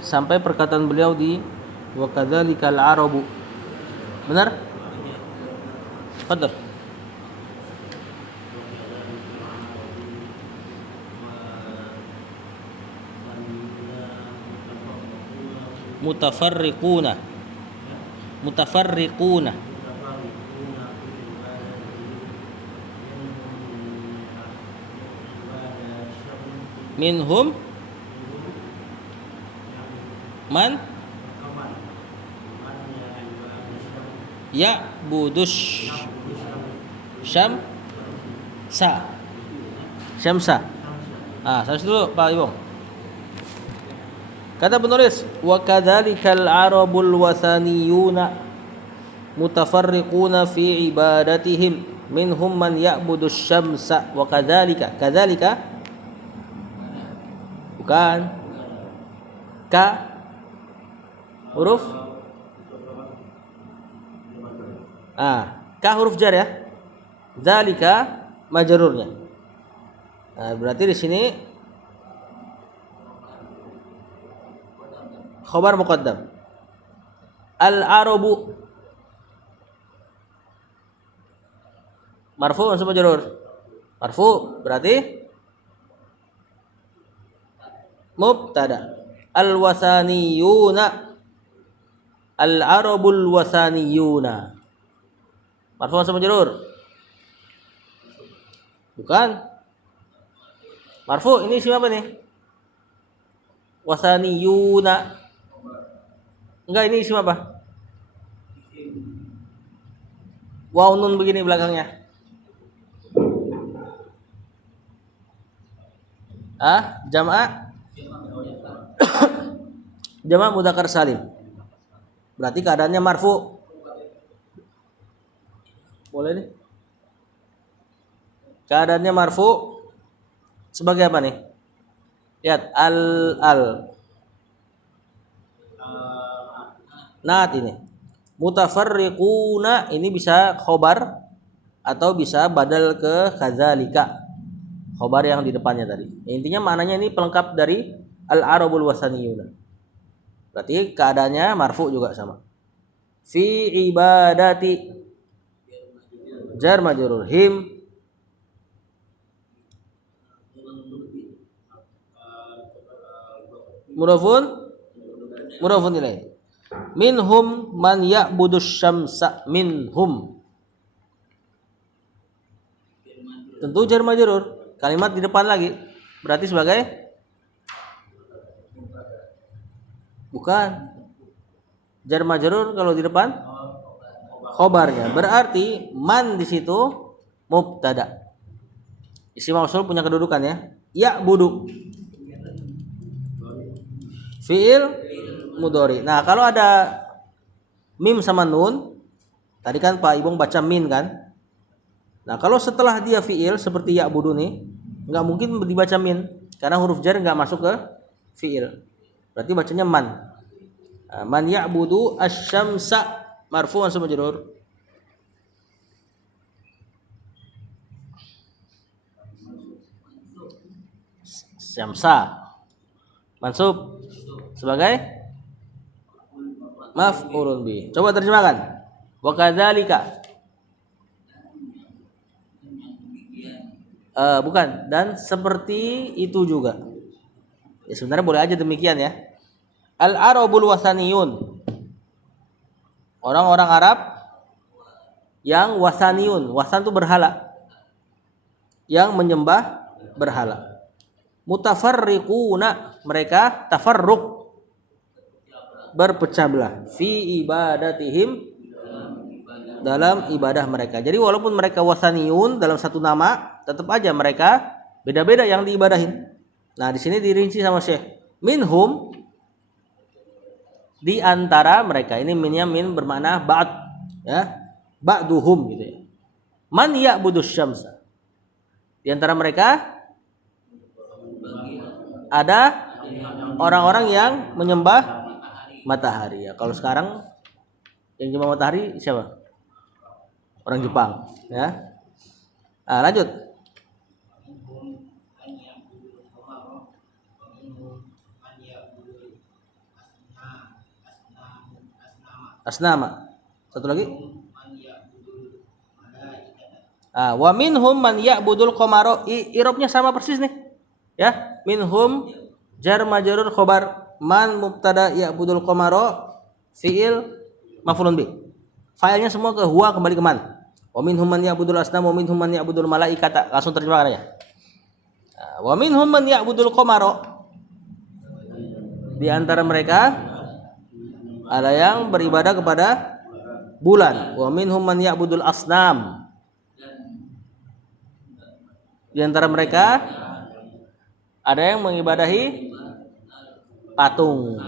Sampai perkataan beliau di wa kadzalikal arabu. Benar? Benar. Mutafarriquna. Mutafarriquna. Minhum man ya budus syamsa. Syamsa. Saya dulu Pak Ibu. Kata penulis, wa kadzalikal arabul wasaniyuna mutafarriquna fi ibadatihim minhum man ya'budus syamsa wa kadzalika. Kadzalika bukan ka huruf ka huruf jar ya. Dzalika majrurnya. Berarti di sini khabar muqaddam. Al-arabu marfu mansub majrur. Marfu berarti mubtada. Al-wasaniyuna al-arabul wasaniyuna. Marfu mansub majrur. Bukan. Marfu ini isim apa nih? Wasaniyuna. Enggak, ini isim apa? Waw nun begini belakangnya. Jamaah jamaah mudzakkar salim. Berarti keadaannya marfu. Boleh nih. Keadaannya marfu sebagai apa nih? Lihat al Naat ini. Mutafarriquna ini bisa khobar atau bisa badal ke kadzalika. Khobar yang di depannya tadi. Intinya maknanya ini pelengkap dari al-arabul wasaniyuna. Berarti keadaannya marfu juga sama. Fi ibadati jar majrur him mudhafun ilaih. Minhum man ya'budus syamsa minhum. Tentu jar majrur, kalimat di depan lagi. Berarti sebagai bukan jar majrur kalau di depan khobarnya. Berarti man di situ mubtada. Isim mausul punya kedudukan ya. Ya'budu fi'il mudhari. Nah, kalau ada mim sama nun, tadi kan Pak Ibong baca min kan? Nah, kalau setelah dia fi'il seperti ya'budu nih, enggak mungkin dibaca min karena huruf jar enggak masuk ke fi'il. Berarti bacanya man. Man ya'budu asy-syamsa marfu' mansub majrur. Syamsa mansub sebagai maf'ulun bih. Coba terjemahkan. Wa kadzalika. Bukan, dan seperti itu juga. Ya sebenarnya boleh aja demikian ya. Al-arabul wasaniyun. Orang-orang Arab yang wasaniyun. Wasan itu berhala. Yang menyembah berhala. Mutafarriquna, mereka tafarruq, berpecah belah fi ibadatihim, dalam ibadah mereka. Jadi walaupun mereka wasaniyun dalam satu nama, tetap aja mereka beda-beda yang diibadahin. Nah, di sini dirinci sama Syekh. Minhum, di antara mereka. Ini minnya min bermakna ba'd ya. Ba'duhum gitu ya. Man ya'budus syamsa. Di antara mereka ada orang-orang yang menyembah matahari ya. Kalau sekarang yang menyembah matahari siapa? Orang Jepang ya. Lanjut. asnama. Satu lagi. Wa minhum man ya'budul qamara. Irobnya sama persis nih. Ya, minhum jar majrur khobar, man mubtada ya'budul qamara fiil maf'ulun bih. Failnya semua ke huwa, kembali ke man. Wa minhum man ya'budul asnam wa minhum man ya'budul malaikata. Langsung terjemahkannya. Wa minhum man ya'budul qamara. Di antara mereka ada yang beribadah kepada bulan. Wa minhum man ya'budul asnam. Di antara mereka ada yang mengibadahi patung.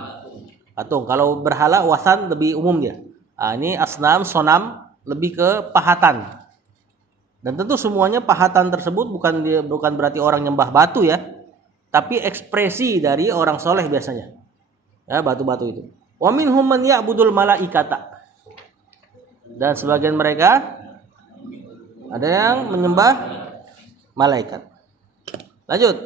Patung. Kalau berhala wasan lebih umum dia. Ini asnam, sonam lebih ke pahatan. Dan tentu semuanya pahatan tersebut bukan berarti orang nyembah batu ya, tapi ekspresi dari orang soleh biasanya. Ya, batu-batu itu. Wa minhum man ya'budul malaikata. Dan sebagian mereka ada yang menyembah malaikat. Lanjut.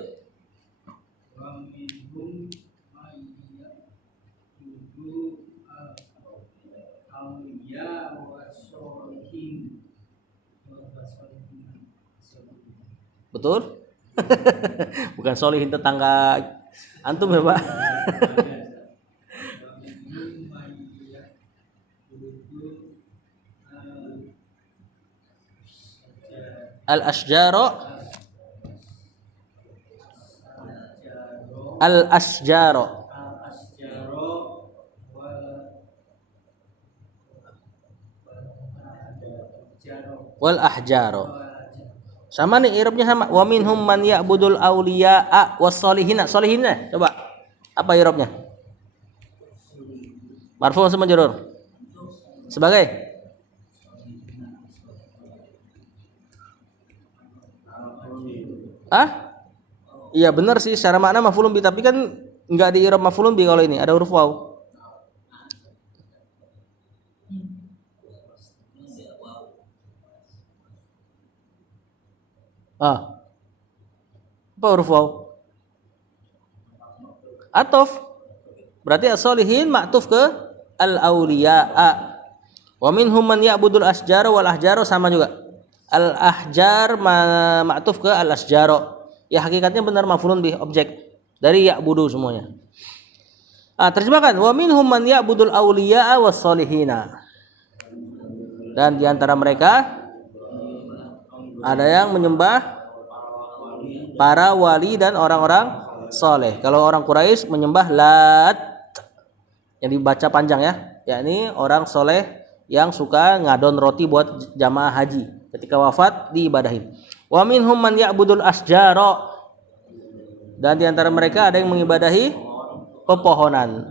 Betul? Bukan solihin tetangga antum ya, Pak? Al-asjaro wal ahjaro. Sama nih irobnya sama. Wa minhum man ya'budul auliya'a was solihina. Solihina coba. Apa irobnya? Marfu' sama majrur. Sebagai Iya benar sih secara makna maf'ulun bi, tapi kan enggak di i'rab maf'ulun bi kalau ini, ada huruf waw. Apa huruf waw? Atof. Berarti as-solihin ma'tuf ke al-auliya'a. Wa minhum man ya'budul asjara wal ahjaro, sama juga. Al-ahjar ma'tuf ke al-asjaro. Ya hakikatnya benar maf'ulun bih, objek dari ya'budu semuanya. Terjemahkan wa minhum man ya'budul auliya'a was solihina. Dan di antara mereka ada yang menyembah para wali dan orang-orang soleh. Kalau orang Quraisy menyembah Lat, yang dibaca panjang ya, yakni orang soleh yang suka ngadon roti buat jamaah haji ketika wafat diibadahin. Wa minhum man ya'budul asjara. Dan di antara mereka ada yang mengibadahi pepohonan.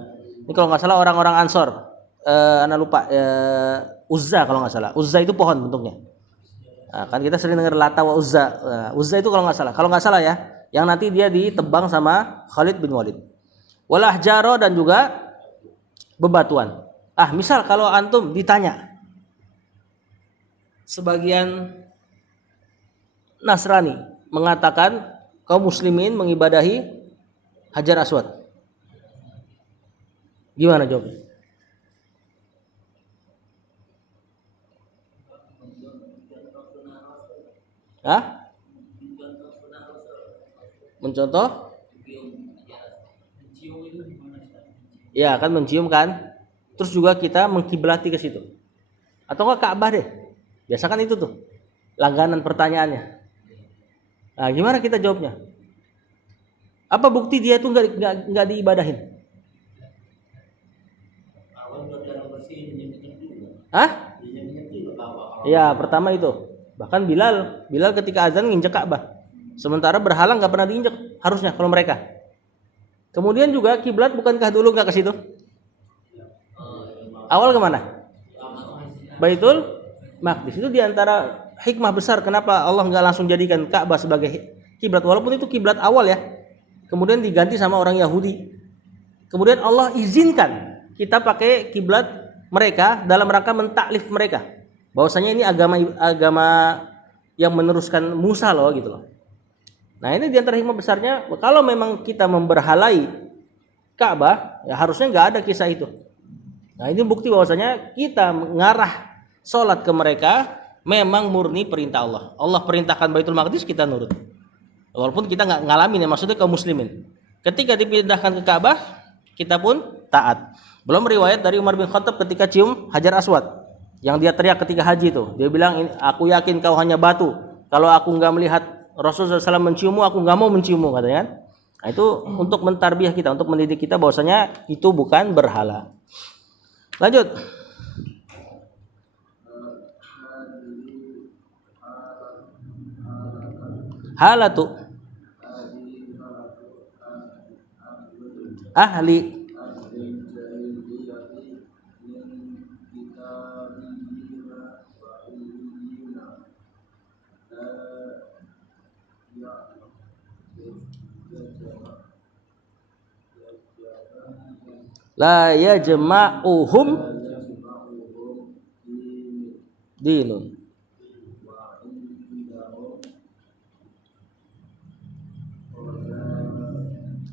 Ini kalau nggak salah orang-orang Ansor. Anak lupa. Uzza kalau nggak salah. Uzza itu pohon bentuknya. Kan kita sering dengar Lata wa Uzza. Uzza itu kalau nggak salah. Kalau nggak salah ya, yang nanti dia ditebang sama Khalid bin Walid. Wal ahjaro, dan juga bebatuan. Misal kalau antum ditanya, sebagian Nasrani mengatakan kaum muslimin mengibadahi Hajar Aswad. Gimana jawabnya? Mencontoh? Ya kan mencium kan. Terus juga kita mengkiblati ke situ. Atau enggak Ka'bah deh. Biasa kan itu tuh langganan pertanyaannya. Gimana kita jawabnya? Apa bukti dia itu nggak diibadahin? Ya pertama itu. Bahkan Bilal ketika azan nginjek Ka'bah. Sementara berhala nggak pernah diinjek harusnya kalau mereka. Kemudian juga kiblat bukankah dulu nggak ke situ? Awal kemana? Baitul Maqdis. Itu diantara hikmah besar kenapa Allah nggak langsung jadikan Ka'bah sebagai kiblat, walaupun itu kiblat awal ya. Kemudian diganti sama orang Yahudi. Kemudian Allah izinkan kita pakai kiblat mereka dalam rangka mentaklif mereka. Bahwasanya ini agama yang meneruskan Musa loh gitu loh. Nah ini diantara hikmah besarnya, kalau memang kita memberhalai Ka'bah, ya harusnya nggak ada kisah itu. Nah, ini bukti bahwasanya kita mengarah sholat ke mereka memang murni perintah Allah. Allah perintahkan Baitul Maqdis, kita nurut. Walaupun kita nggak ngalamin ya, maksudnya kaum muslimin. Ketika dipindahkan ke Ka'bah, kita pun taat. Belum riwayat dari Umar bin Khattab ketika cium Hajar Aswad, yang dia teriak ketika haji itu. Dia bilang, aku yakin kau hanya batu. Kalau aku nggak melihat Rasulullah SAW menciummu, aku nggak mau menciummu, katanya kan. Nah, itu untuk mentarbiah kita, untuk mendidik kita bahwasanya itu bukan berhala. Lanjut. Halatu ahli la yajma'uhum dinun.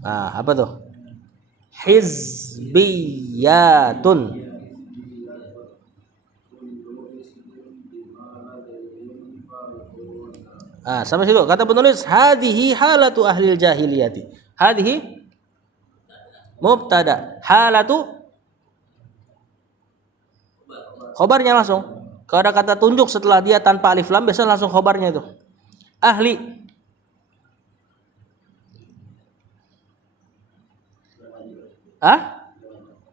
Apa tuh? Hizbiyatun. Sampai situ. Kata penulis, hadhihi halatu ahlil jahiliyati. Hadhihi mubtada, halatu khobarnya langsung. Kalau ada kata tunjuk setelah dia tanpa alif lam, biasanya langsung khobarnya itu. Ahli.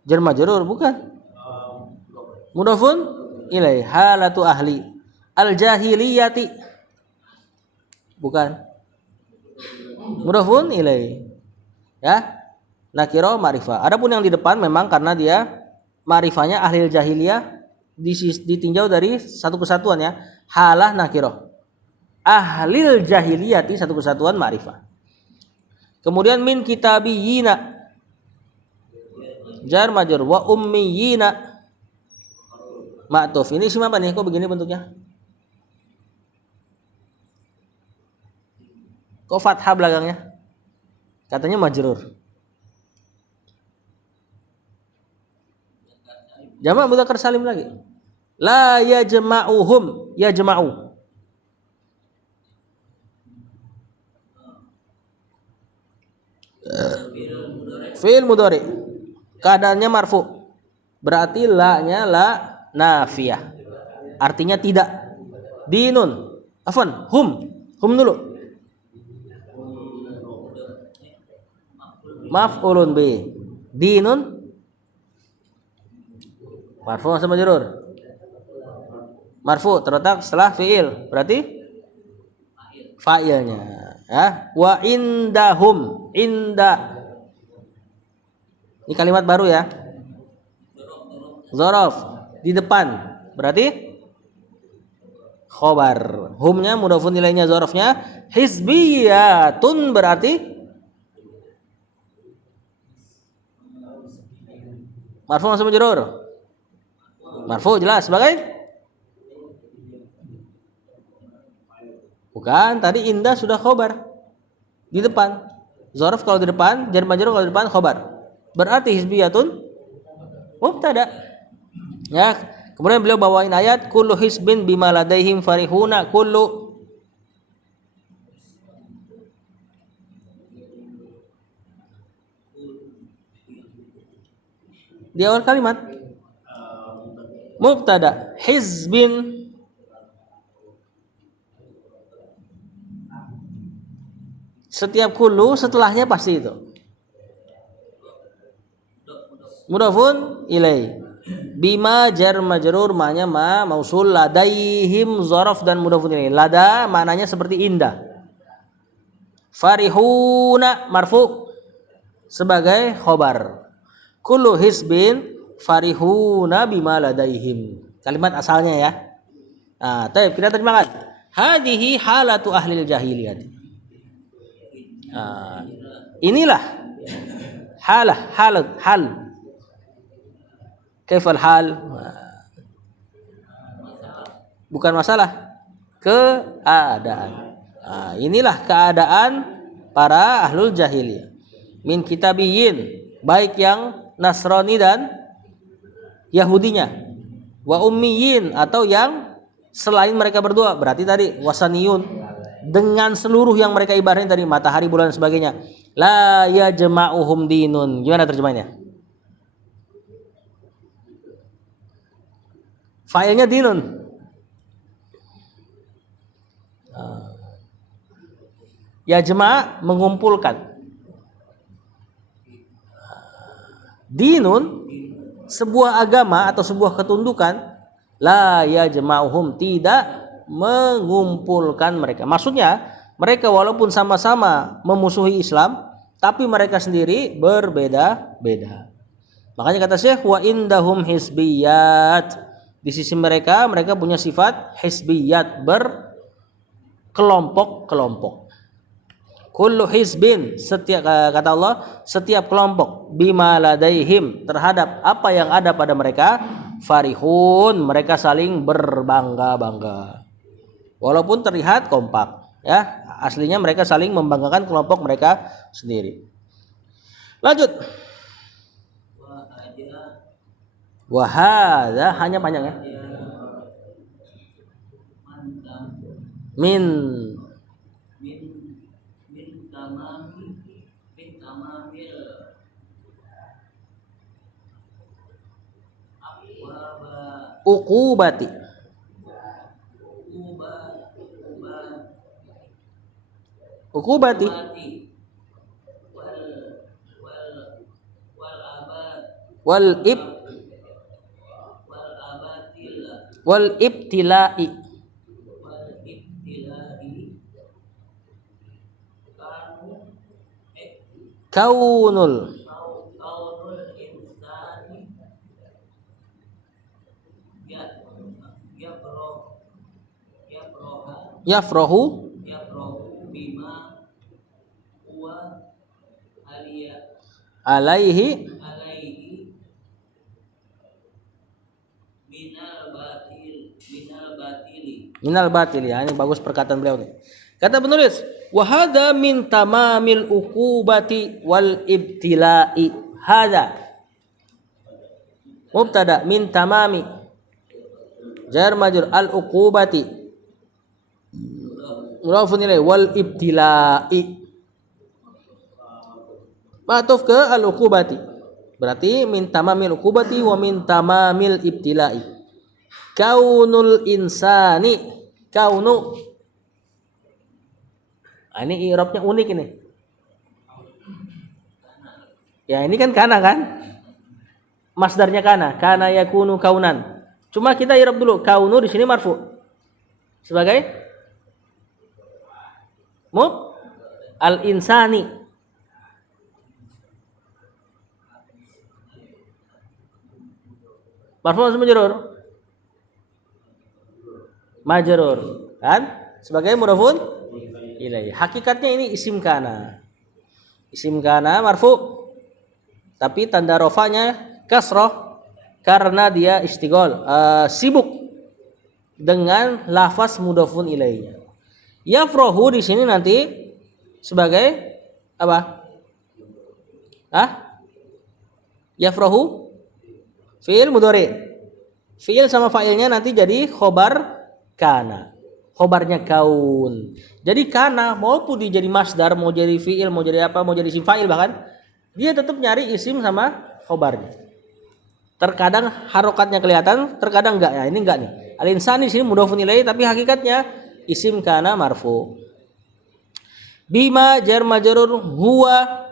Jar majrur bukan. Mudhafun ilai, halatu ahli. Al jahiliyati bukan. Mudhafun ilai. Ya. Nakiro ma'rifah. Adapun yang di depan memang karena dia ma'rifahnya ahli jahiliyah ditinjau dari satu kesatuan ya. Halah nakiro. Ahlil jahiliyati satu kesatuan ma'rifah. Kemudian min kitabiyina. Jar majrur wa ummiyina. Ma'tuf. Ini isim apa nih? Kok begini bentuknya? Kok fathah belakangnya? Katanya majrur. Jamak mudzakkar salim lagi. La yajma'uhum, yajma'u. Fi'il mudhari. Keadaannya marfu. Berarti la-nya la nafiyah. Artinya tidak. Dinun. Afwan, hum. Hum dulu. Maf'ulun bi. Dinun marfu sama majrur. Marfu terletak setelah fi'il, berarti fa'ilnya ya. Wa indahum, inda. Ini kalimat baru ya. Dzaraf di depan, berarti khobar. Humnya mudhafun ilainya, dzarafnya hizbiyatun, berarti marfu sama majrur. Marfu jelas sebagai bukan, tadi indah sudah khobar di depan. Dzaraf kalau di depan, jar majrur kalau di depan khobar. Berarti hizbiyatun mubtada. Ya, kemudian beliau bawain ayat kullu hizbin bima ladaihim farihuna, kullu di awal kalimat mubtada, hizbin setiap kullu setelahnya pasti itu mudhafun ilai. Bima jar majrur, maknanya ma mausul, ladaihim dzaraf dan mudhafun ilai. Lada maknanya seperti indah. Farihuna marfu sebagai khobar. Kullu hizbin farihuna bima ladaihim. Kalimat asalnya ya. Taib kita terjemahkan. Hadhihi halatu ahlil jahiliyah. Inilah hal. Kaifal hal? Bukan masalah, keadaan. Inilah keadaan para ahlul jahiliyah. Min kitabiyin, baik yang Nasrani dan Yahudinya, wa ummiyin atau yang selain mereka berdua, berarti tadi wasaniyun dengan seluruh yang mereka ibadahin tadi matahari, bulan dan sebagainya. La yajma'uhum dinun. Gimana terjemahnya? Failnya dinun. Ya jema' mengumpulkan. Dinun sebuah agama atau sebuah ketundukan, la yajma'uhum tidak mengumpulkan mereka. Maksudnya mereka walaupun sama-sama memusuhi Islam, tapi mereka sendiri berbeda-beda. Makanya kata Syekh, wa indahum hizbiyat. Di sisi mereka punya sifat hizbiyat, berkelompok-kelompok. Kullu hizbin, setiap, kata Allah, setiap kelompok, bima ladaihim, terhadap apa yang ada pada mereka, farihun, mereka saling berbangga-bangga. Walaupun terlihat kompak, ya, aslinya mereka saling membanggakan kelompok mereka sendiri. Lanjut. Wahada hanya panjang ya. Min uqubati. Uqubati wal ibtila'i. Kaunul yafrahu alaihi minal batil. Ya, ini bagus perkataan beliau nih. Kata penulis, wa hadza min tamamil uqubati wal ibtila'i. Hadza mubtada min tamami jar majrur al uqubati mudhafun ilaih wal ibtila'i ma'tuf ke al uqubati, berarti min tamamil uqubati wa min tamamil ibtila'i. Kaunul insani, kaunu, ini i'rabnya unik ini ya, ini kan kana kan, masdarnya kana yakunu kaunan. Cuma kita i'rab dulu, kaunu di sini marfu sebagai mub al insani. Marfu atau majrur? Majrur kan, sebagai mudhafun ilaih. Hakikatnya ini isim kana. Isim kana marfu, tapi tanda rofanya kasroh karena dia istighol, sibuk dengan lafaz mudhafun ilaihnya. Yafrahu di sini nanti sebagai apa? Yafrahu fi'il mudhari. Fi'il sama fa'ilnya nanti jadi khobar kana. Khobarnya kaun. Jadi kana maupun dia jadi masdar, mau jadi fi'il, mau jadi apa, mau jadi isim fa'il bahkan, dia tetap nyari isim sama khobarnya. Terkadang harokatnya kelihatan, terkadang enggak. Ya, ini enggak nih. Al-insani di sini mudhafun ilaih tapi hakikatnya isim kana marfu. Bima jar majrur huwa.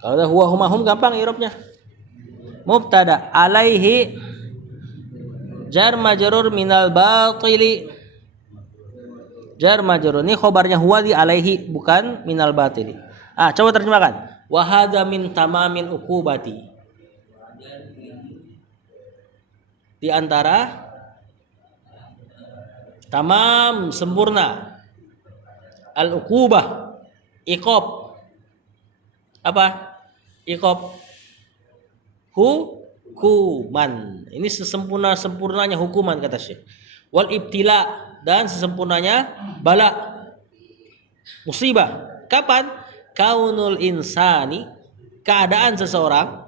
Kalau udah huwa huma hum gampang i'rabnya. Mubtada alaihi jar majrur minal batili. Jar majrur ini khobarnya huwa di alaihi bukan minal batili. Coba terjemahkan. Wa hadza min tamamil uqubati. Di antara tamam sempurna al uqubah iqab. Apa? Iqab hukuman. Ini sesempurna-sempurnanya hukuman kata Syekh. Wal ibtila, dan sesempurnanya bala, musibah. Kapan? Kaunul insani, keadaan seseorang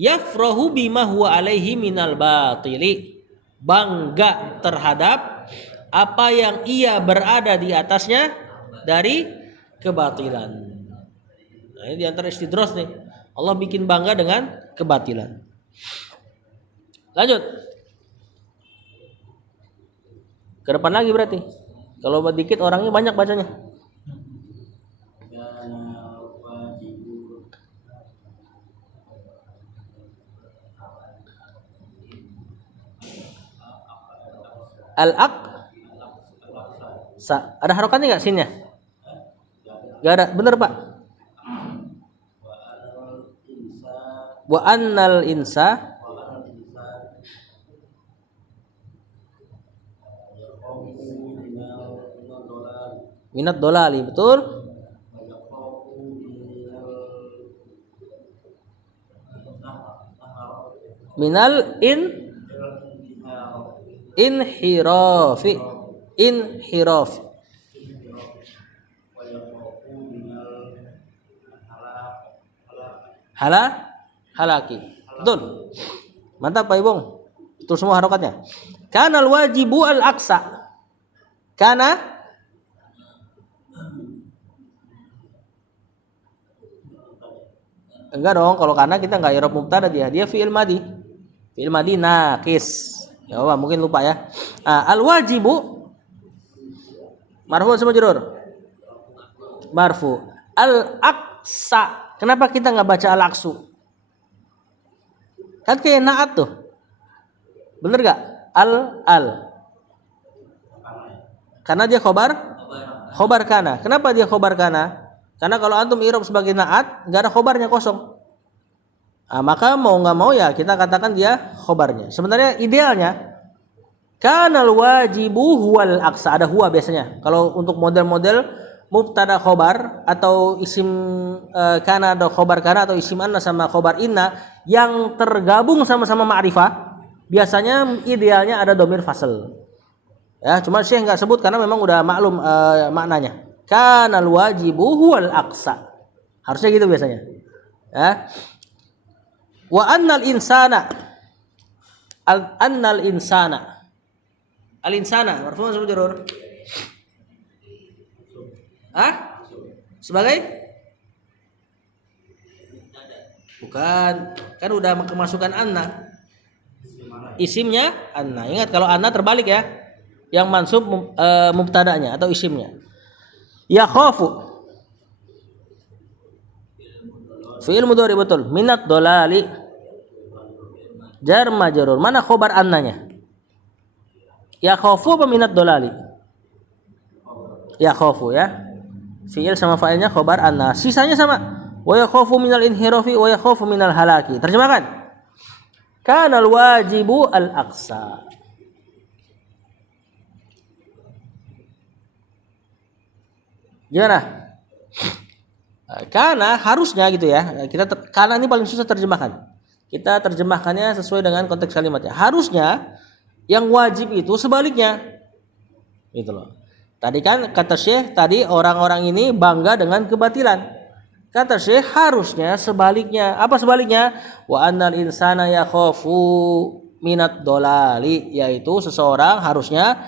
Yafrahu bima huwa alaihi minal batili. Bangga terhadap apa yang ia berada di atasnya dari kebatilan. Nah, ini diantara istidros nih. Allah bikin bangga dengan kebatilan. Lanjut. Ke depan lagi berarti. Kalau dikit orangnya banyak bacanya. Al-aq ada harokatnya nggak sinnya? Gak ada, bener Pak. Wa annal insa minat dolali, betul. Minal inhirafi halaki, betul. Mantap Pak Ibung, betul semua harokatnya. Kanal wajibu al aqsa, karena enggak dong, kalau karena kita enggak i'rab mubtada, dia fi'il madi naqis. Ya Allah, mungkin lupa ya. Al wajibu marfu sama majrur? Marfu. Al aqsa, kenapa kita enggak baca al aqsu? Kan kayak naat tuh. Bener gak? Al. Karena dia khobar kana. Kenapa dia khobar kana? Karena kalau antum i'rab sebagai naat, enggak ada khobarnya, kosong. Maka mau nggak mau ya kita katakan dia khobarnya. Sebenarnya idealnya kanal wajibu huwal aqsa, ada huwa biasanya. Kalau untuk model-model mubtada khobar atau isim kana atau khobar kana atau isim anna sama khobar inna yang tergabung sama-sama ma'rifah, biasanya idealnya ada domir fasl. Ya, cuma Syekh nggak sebut karena memang udah maklum maknanya. Kanal wajibu huwal aqsa. Harusnya gitu biasanya. Ya. Wa annal insana marfu sama majrur. Sebagai? Bukan, kan udah kemasukan anna. Isimnya anna. Ingat kalau anna terbalik ya. Yang mansub mubtada'nya atau isimnya. Ya khafu. Fi'il mudhari, betul. Minat dolali jar majrur. Mana khobar annanya? Ya khafu apa minat dolali? Ya khafu ya. Fi'il sama fa'ilnya khobar anna. Sisanya sama. Wa ya khafu minal inhirafi wa ya khafu minal halaki. Terjemahkan. Kanal wajibu al aqsa. Gimana? Karena harusnya gitu ya. Karena ini paling susah terjemahkan. Kita terjemahkannya sesuai dengan konteks kalimatnya. Harusnya yang wajib itu sebaliknya. Gitu loh. Tadi kan kata Syekh tadi orang-orang ini bangga dengan kebatilan. Kata Syekh harusnya sebaliknya. Apa sebaliknya? Wa annal insana yakhafu minad dolali, yaitu seseorang harusnya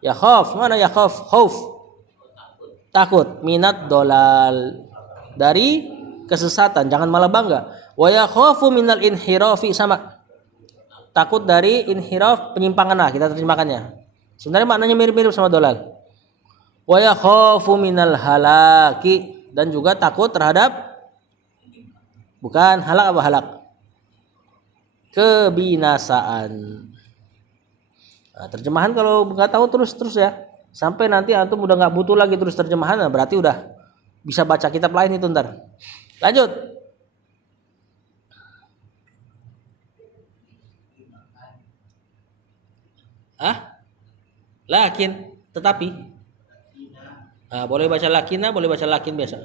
yakhaf. Mana yakhaf? Khauf. Takut, minat dolal, dari kesesatan, jangan malah bangga. Wa yakhafu minal inhirafi, sama takut dari inhiraf, penyimpangan lah kita terjemahkannya. Sebenarnya maknanya mirip-mirip sama dolal. Wa yakhafu minal halaki, dan juga takut terhadap bukan halak apa halak? Kebinasaan. Nah, terjemahan kalau nggak tahu terus ya. Sampai nanti antum udah nggak butuh lagi terus terjemahan, nah berarti udah bisa baca kitab lain itu ntar. Lanjut. Lakin, tetapi. Boleh baca lakina, boleh baca lakin biasa.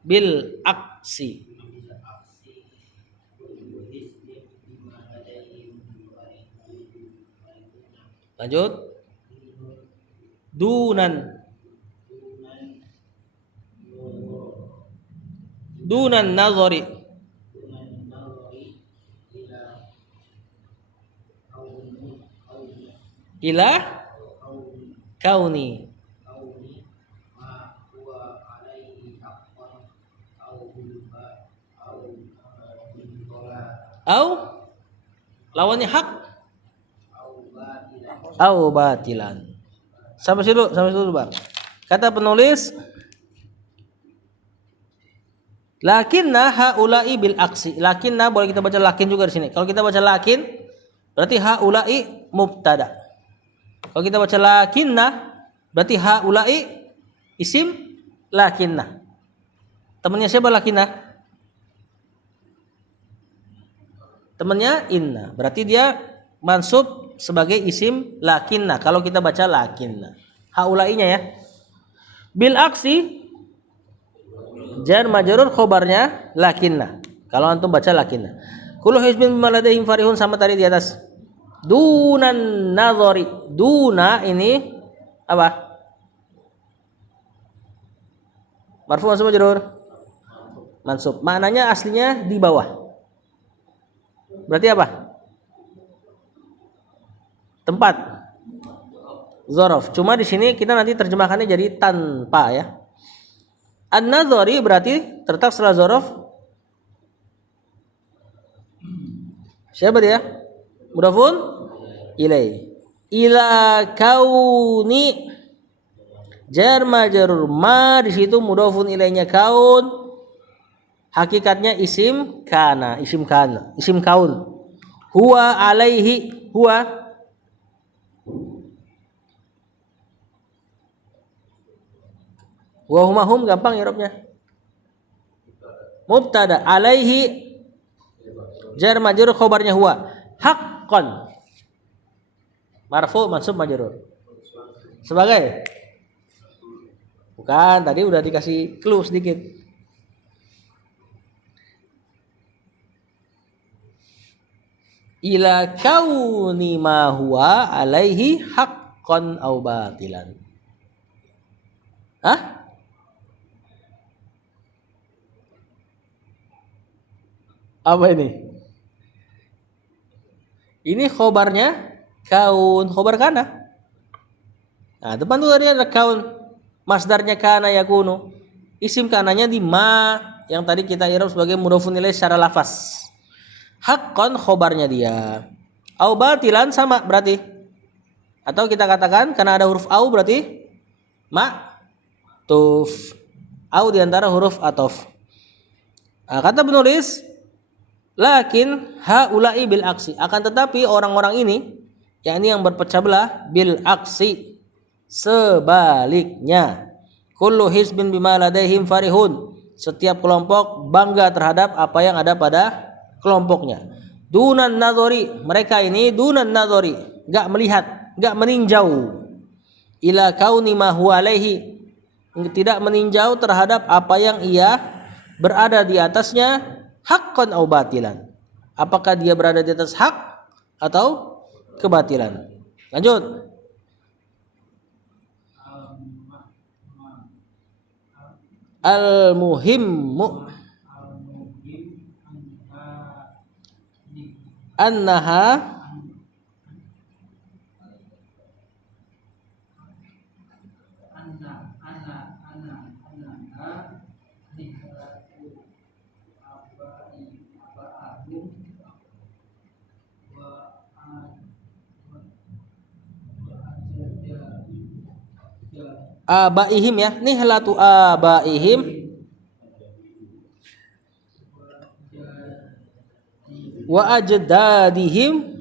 Bil aksi. Lanjut. Dunan. dunan nazari ila kauni au lawannya hak au batilan. Sampai situ Bang. Kata penulis lakinna haula'i bil aksi. Lakinna boleh kita baca lakin juga di sini. Kalau kita baca lakin berarti haula'i mubtada. Kalau kita baca lakinna berarti haula'i isim lakinna. Temannya siapa lakinna? Temannya inna. Berarti dia mansub sebagai isim lakinna. Kalau kita baca lakinna. Haula'inya ya. Bil aksi jar majrur khobarnya lakinna. Kalau antum baca lakinna. Kullu hizbin bima ladaihim farihun sama tadi di atas. Dunan nazari. Duna ini apa? Marfu mansub majrur. Mansub. Maknanya aslinya di bawah. Berarti apa? Tempat. Zorof. Cuma di sini kita nanti terjemahkannya jadi tanpa ya. An-nazari berarti terletak setelah zorof. Siapa dia? Mudhafun ilai. Ila kauni jar majrur ma di situ mudhafun ilainya kaun. Hakikatnya isim kana, isim kaun. Huwa alaihi huwa wa huma hum gampang i'rabnya. Mubtada alaihi jar majrur khabarnya huwa haqqan marfu mansub majrur. Sebagai bukan, tadi udah dikasih clue sedikit. Ila kauni ma huwa alaihi haqqan au batilan. Hah? Apa ini? Ini khobarnya kaun, khobar kana. Nah, depan tuh tadi ada kaun. Masdarnya kana yakunu. Isim kananya di ma yang tadi kita i'rab sebagai mudhofun ilaih secara lafaz. Haqqan khobarnya dia. Au batilan sama berarti. Atau kita katakan karena ada huruf au berarti ma'tuf. Au diantara huruf atof. Nah, kata penulis lakin haula'i bil aksi. Akan tetapi orang-orang ini yakni yang berpecah belah bil aksi sebaliknya. Kullu hizbin bima ladaihim farihun. Setiap kelompok bangga terhadap apa yang ada pada kelompoknya. Dunan nazari, mereka ini dunan nazari, enggak melihat, enggak meninjau. Ila kauni ma huwa alaihi, tidak meninjau terhadap apa yang ia berada di atasnya, haqqan au batilan. Apakah dia berada di atas hak atau kebatilan? Lanjut. Al-muhimmu annaha abaihim ya, nihlatu abaihim wa ajdadihim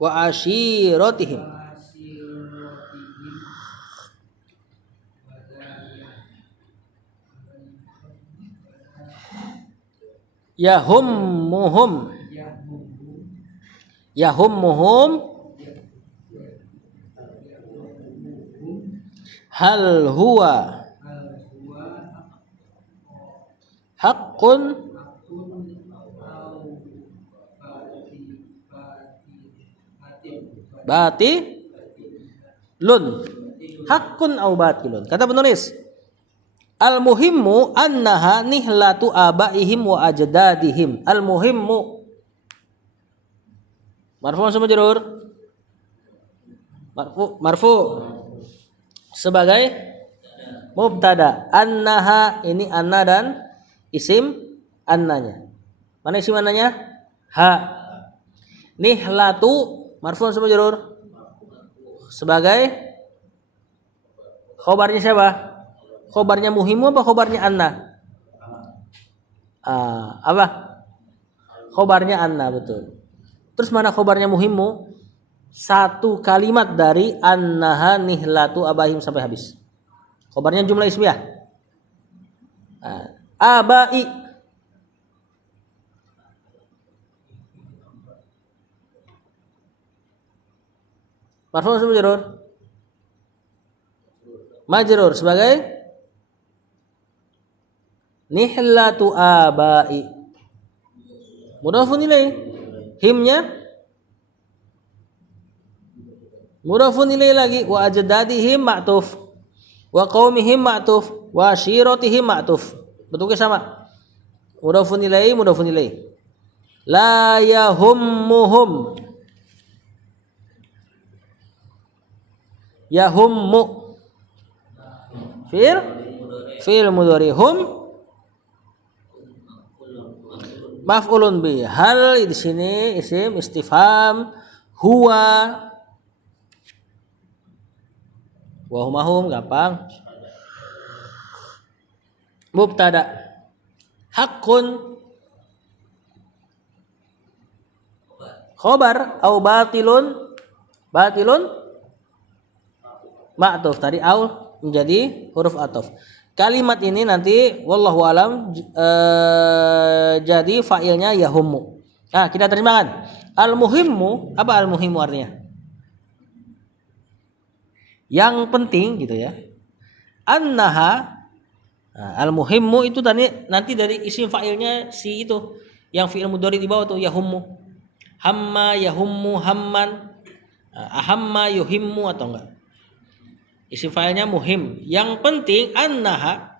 wa ashiratihim. Yahummuhum hal huwa haqqun batilun. Hakun au batilun. Kata penulis, al-muhimmu annaha nihlatu abaihim wa ajdadihim. Al-muhimmu marfu sama majrur? Marfu sebagai mubtada. Annaha ini anna dan isim annanya. Mana isim annanya? Ha. Nihlatu marfu sama majrur sebagai khobarnya siapa? Khobarnya muhimmu apa khobarnya anna? Apa? Khobarnya anna, betul. Terus mana khobarnya muhimmu? Satu kalimat dari annaha nihlatu abahim sampai habis. Khobarnya jumlah ismiyah. Abai. Marfu sama majrur? Majrur sebagai nihlatu abai. Mudhafun ilaih. Himnya mudhafun ilaih lagi. Wa ajdadihim ma'tuf, wa qaumihim ma'tuf, wa ashiratihim ma'tuf. Bentuknya sama. Mudhafun ilaih, mudhafun ilaih. La yahummuhum. Yahummu. Fi'il mudhari. Hum maf'ulun bi. Hal di sini isim istifham. Huwa wa humahum, gampang. Mubtada. Hakun khobar au batilun. Batilun ma'tuf. Tadi au menjadi huruf ataf. Kalimat ini nanti wallahu alam jadi fa'ilnya yahummu. Nah, kita terjemahkan. Al-muhimmu, apa al-muhimmu artinya? Yang penting gitu ya. Annaha, al-muhimmu itu tadi nanti dari isim fa'ilnya si itu yang fi'il mudhari di bawah tuh yahummu. Hamma yahummu hamman. Ahamma yuhimmu atau enggak? Isim fa'ilnya muhim. Yang penting annaha,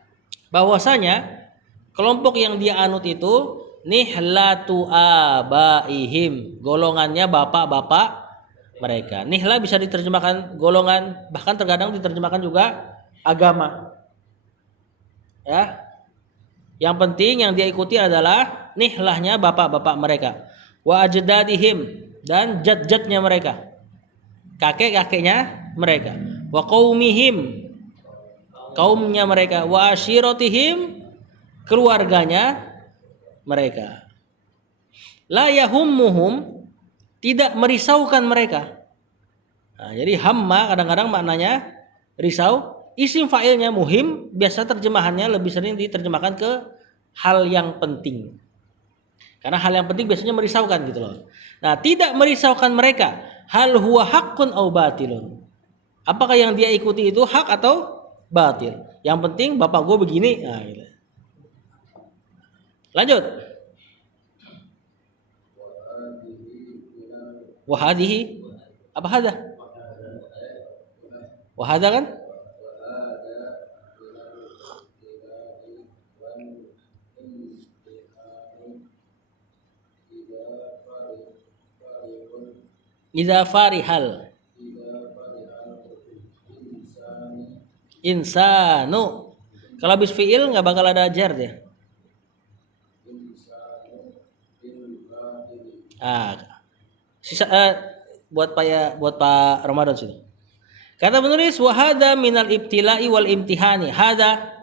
bahwasanya kelompok yang dia anut itu nihlatu abaihim, golongannya bapak-bapak mereka. Nihla bisa diterjemahkan golongan, bahkan terkadang diterjemahkan juga agama. Ya. Yang penting yang dia ikuti adalah nihlahnya bapak-bapak mereka. Wa ajdadihim, dan jad-jadnya mereka. Kakek-kakeknya mereka. Wa qaumihim, kaumnya mereka. Wa ashiratihim, keluarganya mereka. La yahummuhum, tidak merisaukan mereka. Nah, jadi hamma kadang-kadang maknanya risau. Isim fa'ilnya muhim, biasa terjemahannya lebih sering diterjemahkan ke hal yang penting. Karena hal yang penting biasanya merisaukan gitu loh. Nah, tidak merisaukan mereka. Hal huwa haqqun au batilun. Apakah yang dia ikuti itu hak atau batil? Yang penting bapak gue begini. Nah, gitu. Lanjut. Wahadihi, apa hada? Wahada kan? Idza farihal insanu. Kalau habis fiil nggak bakal ada jar deh. Sisa buat Pak Ramadan situ. Kata penulis wahada minal ibtilai wal imtihani. Hada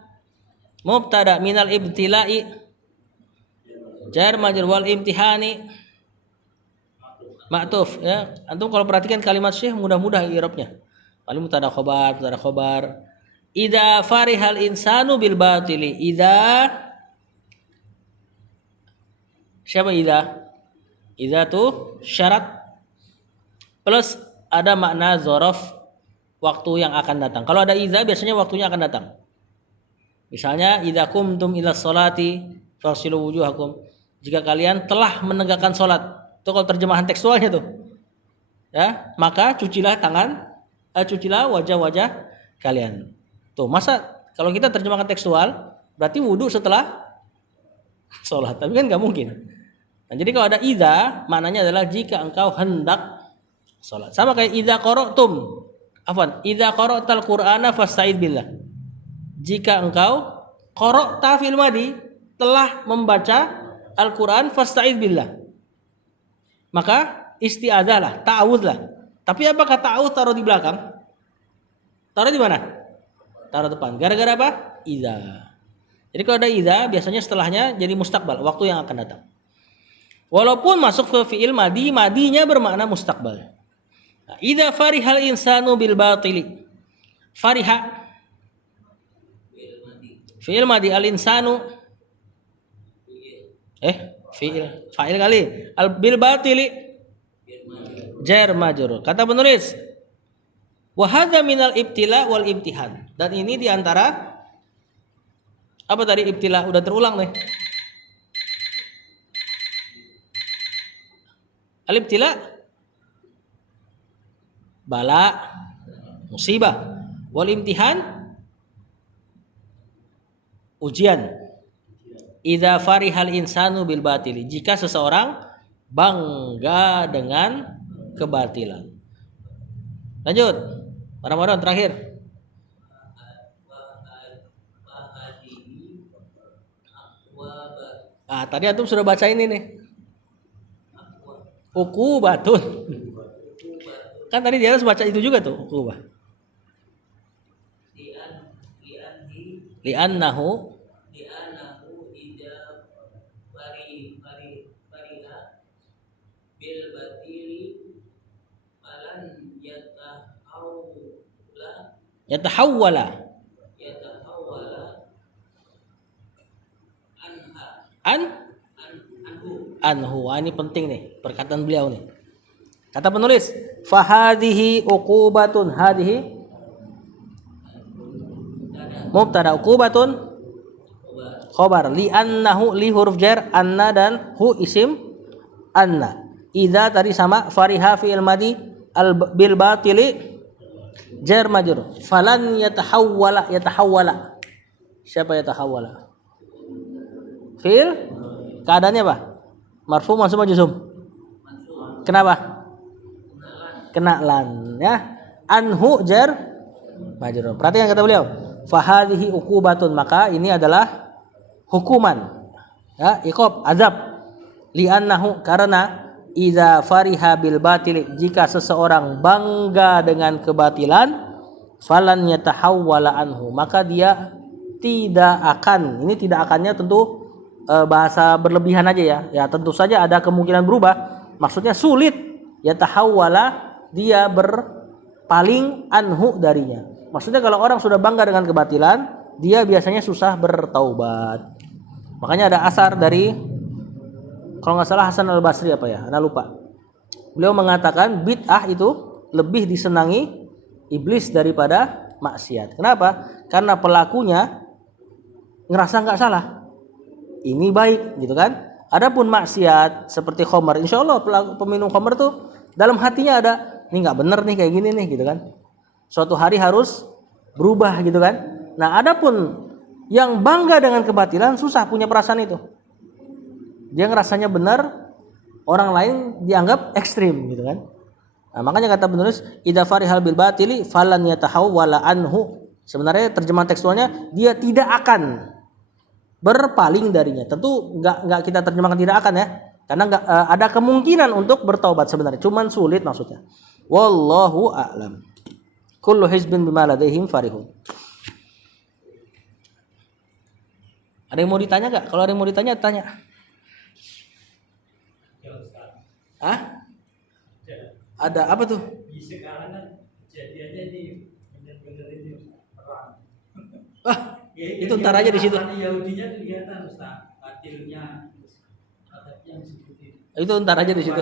mubtada, minal ibtilai jar majrur, wal imtihani ma'tuf ya. Antum kalau perhatikan kalimat syekh mudah-mudah i'rabnya. Paling mubtada khobar. Idza farihal insanu bil batili. Idza, siapa idza? Idza tuh syarat plus ada makna dzaraf, waktu yang akan datang. Kalau ada idza biasanya waktunya akan datang. Misalnya idza qumtum ila sholati faghsilu wujuhakum. Jika kalian telah menegakkan salat. Itu kalau terjemahan tekstualnya tuh. ya, maka cucilah wajah-wajah kalian. Tuh, masa kalau kita terjemahkan tekstual berarti wudhu setelah sholat, tapi kan nggak mungkin. Nah, jadi kalau ada idza maknanya adalah jika engkau hendak sholat. Sama kayak idza qara'tum. Idza qara'tal Qur'ana fasta'id billah. Jika engkau qara'ta fil madi telah membaca Al-Qur'an fasta'id billah. Maka isti'adzahlah, ta'awudz. Tapi apakah ta'awudz taruh di belakang? Taruh di mana? Taruh depan. Gara-gara apa? Idza. Jadi kalau ada idza biasanya setelahnya jadi mustaqbal, waktu yang akan datang. Walaupun masuk ke fi'il madi, madinya bermakna mustaqbal. Nah, idza farihal insanu bil batili. Fariha fi'il madi al insanu fa'il kali. Al bil batili jar majrur. Kata penulis wa hadza minal ibtila wal imtihan. Dan ini diantara apa tadi ibtila udah terulang nih. Al ibtila bala musibah, wal imtihan ujian. Idza farihal insanu bil batili, jika seseorang bangga dengan kebatilan. Lanjut. Ramadan terakhir. Tadi antum sudah baca ini nih. Uqubatun. Kan tadi dia harus baca itu juga tuh, uqubah. Li'annahu idza fariha bil batili falan yatahawwala anhu. Ini penting nih perkataan beliau nih. Kata penulis, fahadhihi uqubatun, hadhihi mubtada, uqubatun khobar, li annahu li huruf jar, anna dan hu isim anna. Idza tadi sama fariha fi'il madi al bil batili jar majrur. Falan yatahawwala. Siapa yatahawwala? Fi'il keadaannya apa? Marfu mansub majzum. Kenapa? Kena lan ya. Anhu jar majrur. Perhatikan kata beliau, fahadhihi uqubatun, maka ini adalah hukuman, ya, iqab, azab. Li'annahu, karena idza fariha bil batili, jika seseorang bangga dengan kebatilan, falan yatahawwala anhu, maka dia tidak akan, ini tidak akannya tentu bahasa berlebihan aja ya. Ya tentu saja ada kemungkinan berubah. Maksudnya sulit, yatahawwala, dia berpaling, anhu, darinya. Maksudnya kalau orang sudah bangga dengan kebatilan, dia biasanya susah bertaubat. Makanya ada asar dari, kalau nggak salah Hasan al-Basri apa ya, Anda lupa. Beliau mengatakan bid'ah itu lebih disenangi iblis daripada maksiat. Kenapa? Karena pelakunya ngerasa nggak salah, ini baik gitu kan. Adapun maksiat seperti khamar, insya Allah peminum khamar tuh dalam hatinya ada, ini nggak bener nih kayak gini nih gitu kan. Suatu hari harus berubah gitu kan. Nah, adapun yang bangga dengan kebatilan susah punya perasaan itu. Dia ngerasanya benar, orang lain dianggap ekstrim gitu kan. Nah, makanya kata penulis idza farihal bil batili falan yatahawwala anhu. Sebenarnya terjemahan tekstualnya dia tidak akan berpaling darinya. Tentu enggak kita terjemahkan tidak akan ya. Karena enggak ada kemungkinan untuk bertaubat sebenarnya. Cuman sulit maksudnya. Wallahu a'lam. Kullu hizbin bima ladaihim farihun. Ada yang mau ditanya enggak? Kalau ada yang mau ditanya, tanya. Hah? Ada apa tuh? Sekarang kan kejadiannya di benar-benar ini perang. Itu ntar aja di situ. Yahudinya kelihatan Ustaz, batilnya. Adabnya seperti itu. Itu ntar aja di situ.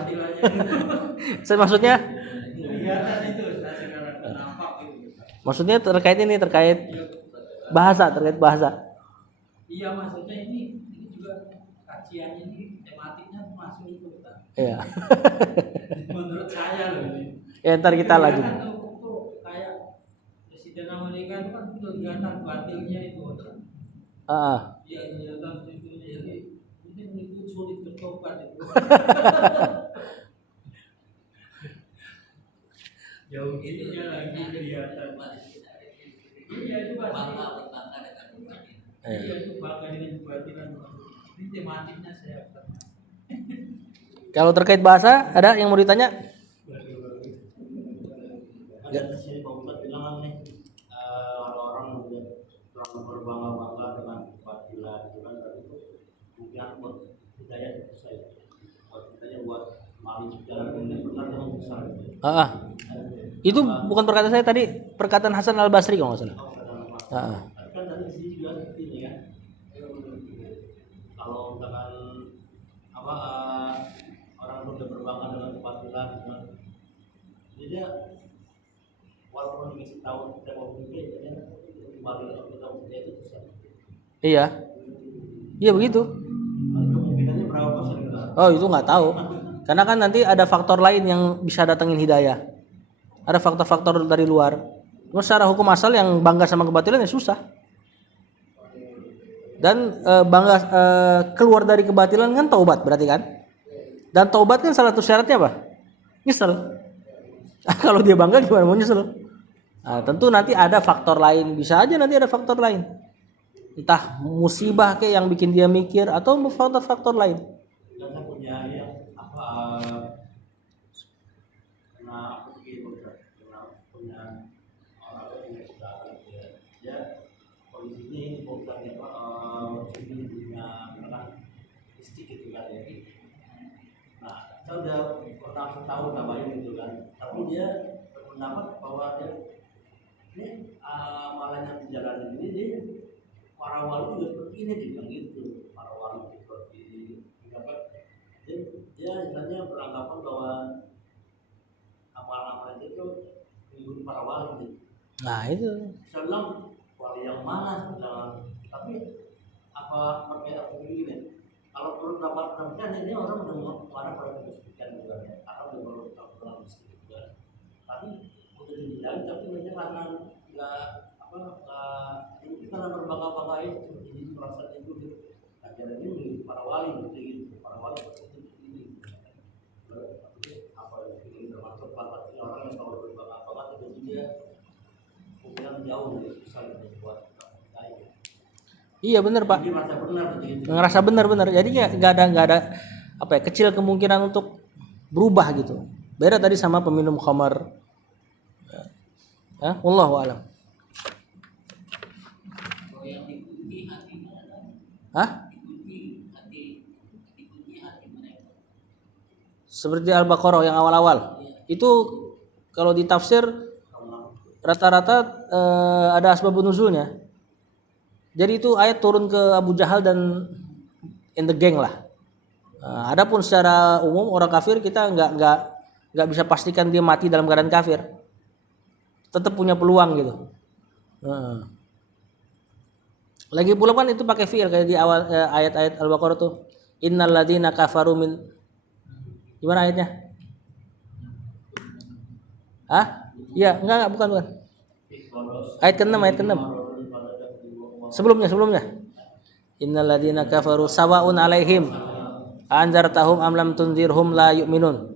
Saya maksudnya kelihatan itu Ustaz sekarang nampak itu. Maksudnya terkait bahasa. Iya, maksudnya ini juga kajiannya ini tematiknya masuk itu Ustaz. Iya. Menurut saya loh ini. Ya ntar kita lanjut. Kayak Presiden Amerika itu kan kelihatan batilnya itu. Ah, Ya, kelihatan itu jadi mungkin itu sulit bertobat itu. Jauh ininya lagi kelihatan. Iya itu pasti. Iya itu bangga dengan kebatilan. Ini tematiknya saya. kalau terkait bahasa ada yang mau ditanya? Ada sih Pak Ustadz bilang nih orang-orang udah terlalu berbangga-bangga dengan kebatilan itu kan itu mungkin buat hidayah susah ya. Buat hidayah buat maling jalan yang benar yang besar. Itu bukan perkataan saya tadi, perkataan Hasan Al Basri kalau nggak salah. Kan tadi sih juga ini kan. Kalau misalkan apa orang udah berbangga dengan kebatilan, jadi dia walaupun dikasih tahu kita mau berpikir, dia kembali ke tahu dia itu susah. Iya, iya begitu. Kemungkinannya berapa persen kita? Oh itu nggak tahu, karena kan nanti ada faktor lain yang bisa datengin hidayah. Ada faktor-faktor dari luar. Cuma secara hukum asal yang bangga sama kebatilan ya susah. Dan bangga keluar dari kebatilan kan taubat berarti kan. Dan taubat kan salah satu syaratnya apa? Nyesel. Kalau dia bangga gimana mau nyesel? Nah, tentu nanti ada faktor lain, bisa aja nanti ada faktor lain. Entah musibah kayak yang bikin dia mikir atau faktor-faktor lain. Kita punya yang apa karena aku begini punya orang yang sudah dia kondisi ini bukan sini punya anak istri gitu kan ya. Nah saya udah pernah tahu ngapain gitu kan, tapi dia berpendapat bahwa dia ini amalan yang dijalani ini dia para wali juga seperti ini dibilang gitu, para wali seperti dapat dia istilahnya beranggapan bahwa amalan-amalan itu mengikuti para wali gitu. Nah itu. Saya bilang wali yang mana sebenarnya, tapi apa pakai aku begini? Kalau perlu dapat ini orang udah mengarah pada kemiskinan juga ya, atau udah perlu dapat miskin juga. Tapi udah dibilang tapi mereka karena nggak apa ini karena berbangga-bangga itu jadi merasa itu ajaran ini milik para wali gitu, para wali seperti ini. Apa yang termasuk batasnya orang yang kalau berbangga-bangga itu dia kemudian jauh dari susah buat kita. Iya benar Pak. Ngerasa benar-benar. Jadi nggak ada apa ya, kecil kemungkinan untuk berubah gitu. Beda tadi sama peminum khamar. Wallahu a'lam. Seperti Al-Baqarah yang awal-awal. Itu kalau ditafsir rata-rata ada asbabun nuzulnya. Jadi itu ayat turun ke Abu Jahal dan in the gang lah. Adapun secara umum orang kafir kita nggak bisa pastikan dia mati dalam keadaan kafir. Tetap punya peluang gitu. Lagi pula kan itu pakai fi'il kayak di awal ayat-ayat Al-Baqarah tuh. Innal ladzina kafaru min. Gimana ayatnya? Iya, enggak bukan. Ayat ke-6, ayat ke-6. Sebelumnya. Innal ladzina kafaru sawa'un 'alaihim anzartahum am lam tunzirhum la yu'minun.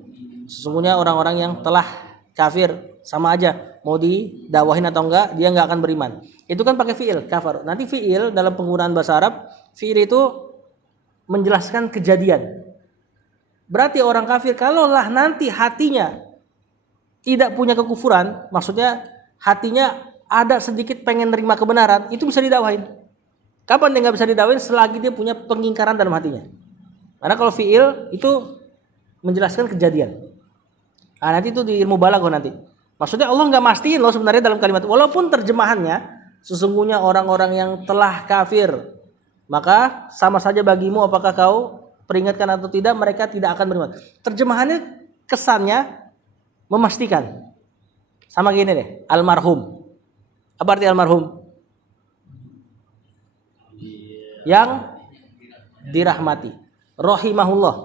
Sesungguhnya orang-orang yang telah kafir sama aja, mau didakwahin atau enggak dia enggak akan beriman. Itu kan pakai fi'il kafar. Nanti fi'il dalam penggunaan bahasa Arab, fi'il itu menjelaskan kejadian. Berarti orang kafir kalaulah nanti hatinya tidak punya kekufuran, maksudnya hatinya ada sedikit pengen nerima kebenaran, itu bisa didakwahin. Kapan dia nggak bisa didakwahin? Selagi dia punya pengingkaran dalam hatinya. Karena kalau fi'il itu menjelaskan kejadian. Nanti itu di ilmu balaghah nanti. Maksudnya Allah nggak mastiin loh sebenarnya dalam kalimat. Walaupun terjemahannya sesungguhnya orang-orang yang telah kafir, maka sama saja bagimu apakah kau peringatkan atau tidak, mereka tidak akan beriman. Terjemahannya kesannya memastikan. Sama gini deh, almarhum. Apa arti almarhum? Yang dirahmati. Rahimahullah.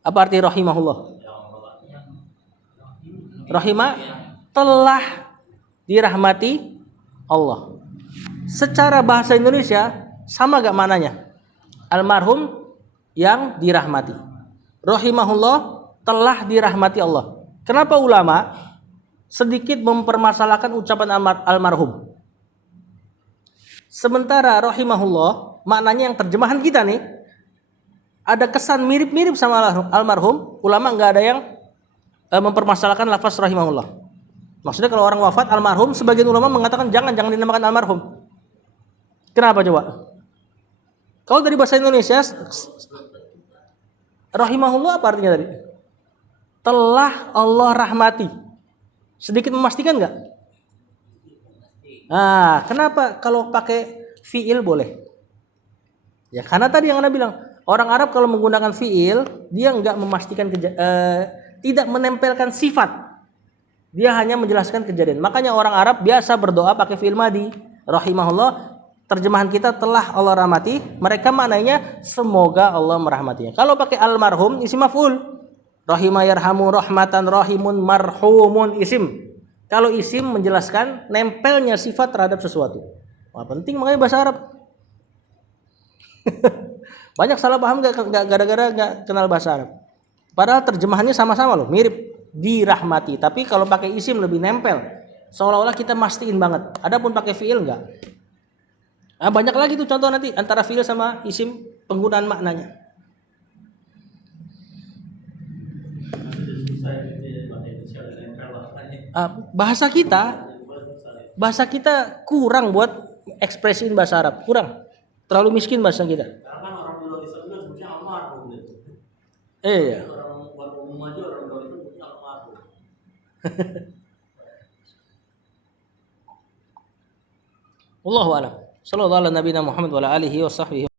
Apa arti rahimahullah? rahimah telah dirahmati Allah. Secara bahasa Indonesia sama gak maknanya? Almarhum yang dirahmati. Rahimahullah telah dirahmati Allah. Kenapa ulama sedikit mempermasalahkan ucapan almarhum? Sementara rahimahullah maknanya yang terjemahan kita nih ada kesan mirip-mirip sama almarhum, ulama nggak ada yang mempermasalahkan lafaz rahimahullah. Maksudnya kalau orang wafat almarhum, sebagian ulama mengatakan jangan dinamakan almarhum. Kenapa coba? Kalau dari bahasa Indonesia rahimahullah apa artinya tadi? Telah Allah rahmati. Sedikit memastikan nggak? Nah, kenapa kalau pakai fiil boleh? Ya karena tadi yang Anda bilang, orang Arab kalau menggunakan fiil, dia nggak memastikan tidak menempelkan sifat. Dia hanya menjelaskan kejadian. Makanya orang Arab biasa berdoa pakai fiil madi. Rahimahullah, terjemahan kita telah Allah rahmati, mereka maknanya semoga Allah merahmatinya. Kalau pakai almarhum, isim maf'ul. Rahimah yarhamu rahmatan rahimun marhumun isim. Kalau isim menjelaskan nempelnya sifat terhadap sesuatu. Wah, penting makanya bahasa Arab. Banyak salah paham gak gara-gara gak kenal bahasa Arab. Padahal terjemahannya sama-sama loh, mirip, dirahmati. Tapi kalau pakai isim lebih nempel. Seolah-olah kita mastiin banget. Adapun pakai fiil enggak. Nah, banyak lagi tuh contoh nanti antara fiil sama isim penggunaan maknanya. Bahasa kita kurang buat ekspresiin bahasa Arab, kurang. Terlalu miskin bahasa kita. Karena kan orang di luar Islam juga sebutnya almarhum gitu. Iya. Orang umum aja orang luar itu sebutnya almarhum. Wallahu a'lam. Sallallahu ala nabiyina Muhammad wa ala alihi wa sahbihi